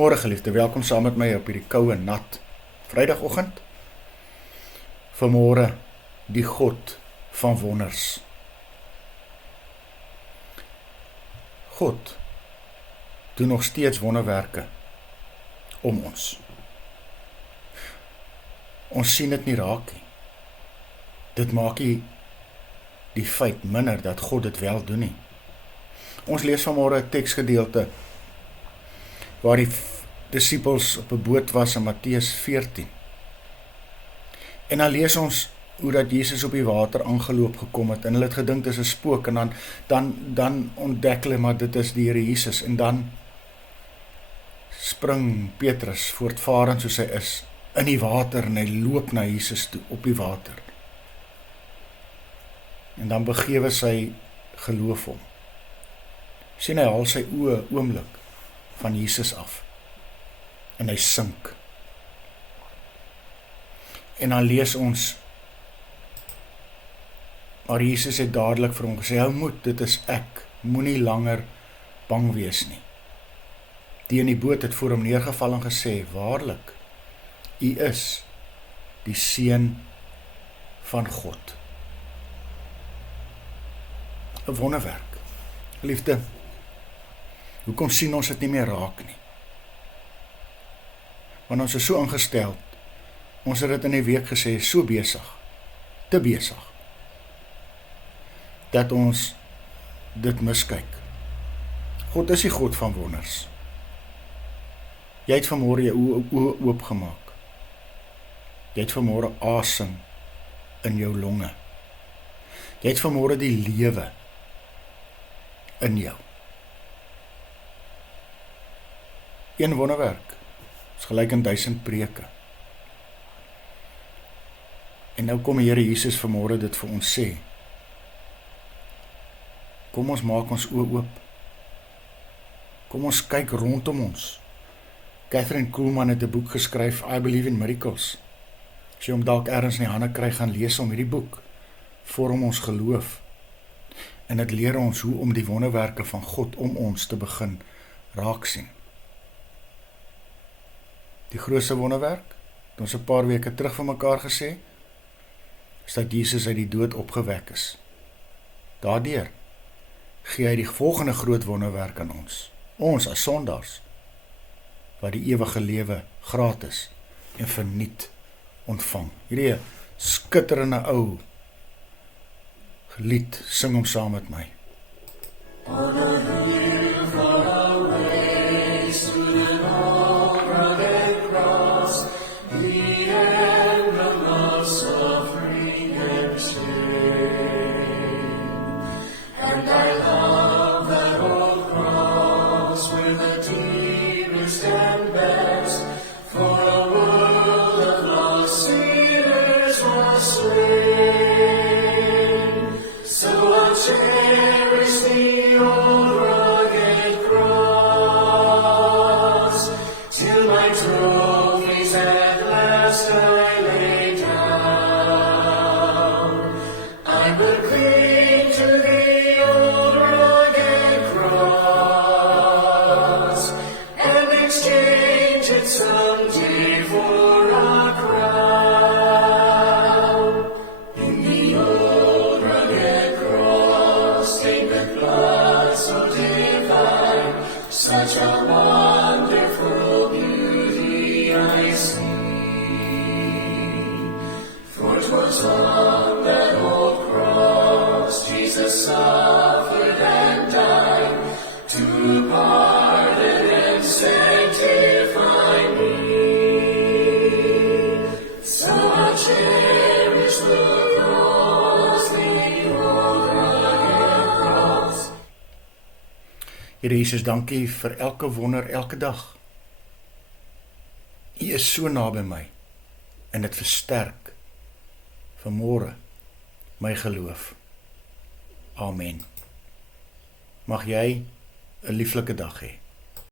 Môre geliefde, welkom saam met my op hierdie koue nat Vrydagoggend. Vanmôre die God van wonders. God doen nog steeds wonderwerke om ons. Ons sien dit nie raak nie. Dit maak nie die feit minder dat God dit wel doen nie. Ons lees vanmôre 'n teksgedeelte waar die disippels op 'n boot was in Matteus 14. En dan lees ons hoe dat Jesus op die water aangeloop gekom het en hulle het gedink dit is 'n spook en dan ontdek hulle maar dit is die Here Jesus en dan spring Petrus voortvarend soos hy is in die water en hy loop na Jesus toe op die water. En dan begewe sy geloof hom. Sien hy haal sy oë oomblik van Jesus af en hy sink. En dan lees ons maar Jesus het dadelik vir hom gesê, hou moed, dit is ek, moenie langer bang wees nie. Die in die boot het voor hom neergeval en gesê, waarlik, u is die Seun van God. 'n Wonderwerk. Liefde, hoekom sien ons dit nie meer raak nie? Want ons is so ingestel, ons het dit in die week gesê, so besig, te besig, dat ons dit miskyk. God is die God van wonders. Jy het vanmôre jou oë oopgemaak. Jy het vanmôre asem in jou longe. Jy het vanmôre die lewe in jou. Een wonderwerk is gelyk aan 1000 preke. En nou kom die Here Jesus vanmôre dit vir ons sê. Kom ons maak ons oë oop. Kom ons kyk rondom ons. Catherine Kuhlman het 'n boek geskryf, I Believe in Miracles. As jy hom dalk ergens in die hande kry, gaan lees hom. Hierdie boek vorm ons geloof. En dit leer ons hoe om die wonderwerke van God om ons te begin raak sien. Die grootste wonderwerk, het ons 'n paar weke terug vir mekaar gesê, is dat Jesus uit die dood opgewek is. Daardeur gee hy die volgende groot wonderwerk aan ons as sondaars, wat die ewige lewe gratis en verniet ontvang. Hierdie skitterende ou lied, sing hom saam met my. Here Jesus, dankie vir elke wonder, elke dag. U is so naby my en dit versterk vanmôre my geloof. Amen. Mag jy 'n lieflike dag hê.